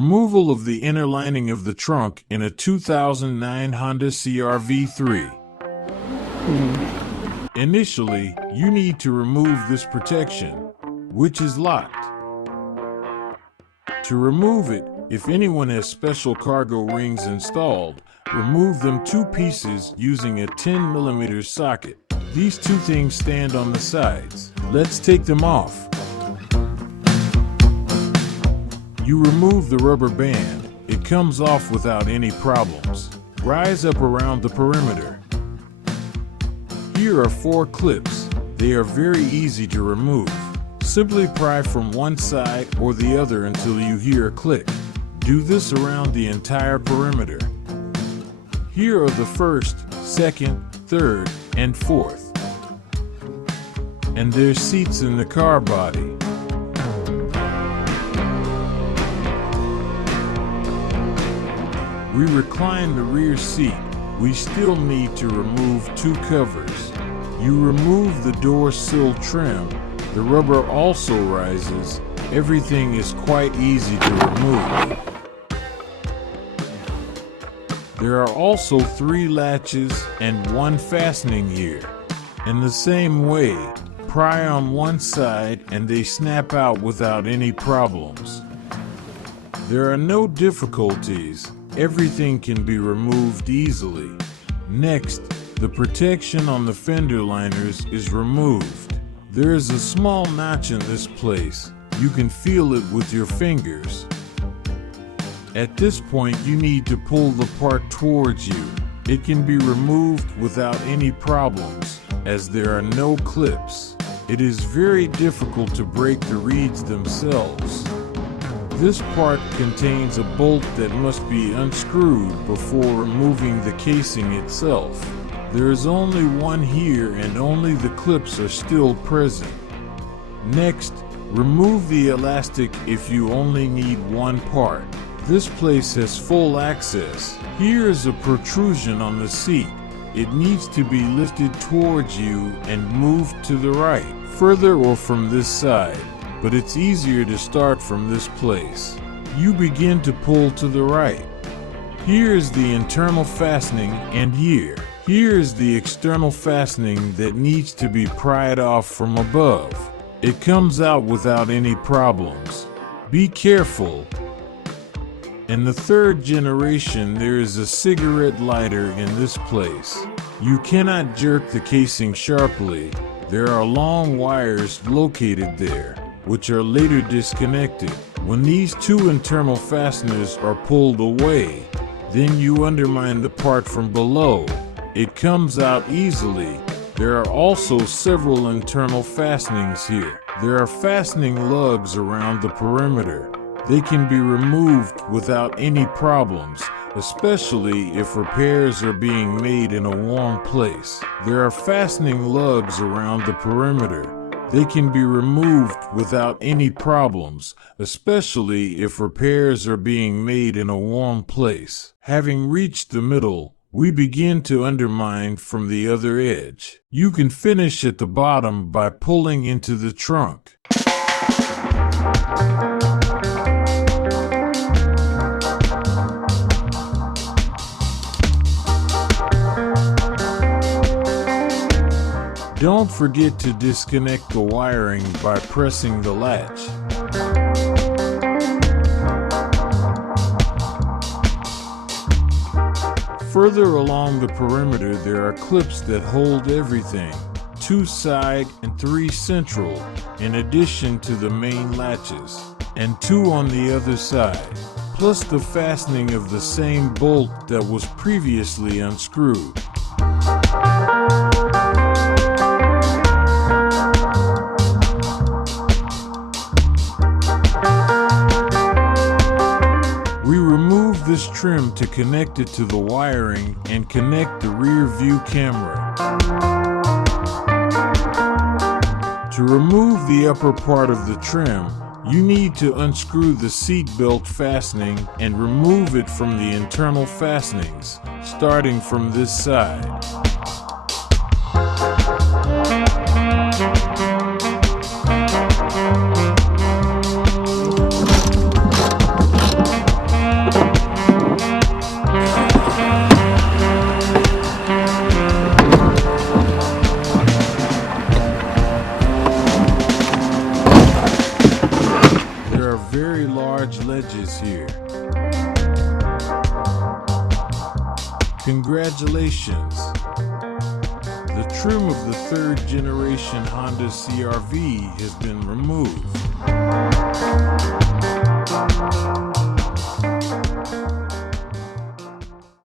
Removal of the inner lining of the trunk in a 2009 Honda CR-V 3. Initially, you need to remove this protection, which is locked. To remove it, if anyone has special cargo rings installed, remove them 2 pieces using a 10mm socket. These 2 things stand on the sides. Let's take them off. You remove the rubber band. It comes off without any problems. Rise up around the perimeter. Here are 4 clips. They are very easy to remove. Simply pry from one side or the other until you hear a click. Do this around the entire perimeter. Here are the 1st, 2nd, 3rd, and 4th. And there's seats in the car body. We recline the rear seat. We still need to remove 2 covers. You remove the door sill trim. The rubber also rises. Everything is quite easy to remove. There are also 3 latches and 1 fastening here. In the same way, pry on one side and they snap out without any problems. There are no difficulties. Everything can be removed easily. Next, the protection on the fender liners is removed. There is a small notch in this place. You can feel it with your fingers. At this point, you need to pull the part towards you. It can be removed without any problems, as there are no clips. It is very difficult to break the reeds themselves. This part contains a bolt that must be unscrewed before removing the casing itself. There is only one here and only the clips are still present. Next, remove the elastic if you only need one part. This place has full access. Here is a protrusion on the seat. It needs to be lifted towards you and moved to the right, further or from this side. But it's easier to start from this place. You begin to pull to the right. Here is the internal fastening, and here is the external fastening that needs to be pried off from above. It comes out without any problems. Be careful. In the 3rd generation, there is a cigarette lighter in this place. You cannot jerk the casing sharply. There are long wires located there, which are later disconnected. When these 2 internal fasteners are pulled away, then you undermine the part from below. It comes out easily. There are also several internal fastenings here. There are fastening lugs around the perimeter. They can be removed without any problems, especially if repairs are being made in a warm place. There are fastening lugs around the perimeter. They can be removed without any problems, especially if repairs are being made in a warm place. Having reached the middle, we begin to undermine from the other edge. You can finish at the bottom by pulling into the trunk. Don't forget to disconnect the wiring by pressing the latch. Further along the perimeter, there are clips that hold everything, 2 side and 3 central, in addition to the main latches, and 2 on the other side, plus the fastening of the same bolt that was previously unscrewed. This trim to connect it to the wiring and connect the rear view camera. To remove the upper part of the trim, you need to unscrew the seat belt fastening and remove it from the internal fastenings, starting from this side. There are very large ledges here. Congratulations! The trim of the third generation Honda CRV has been removed.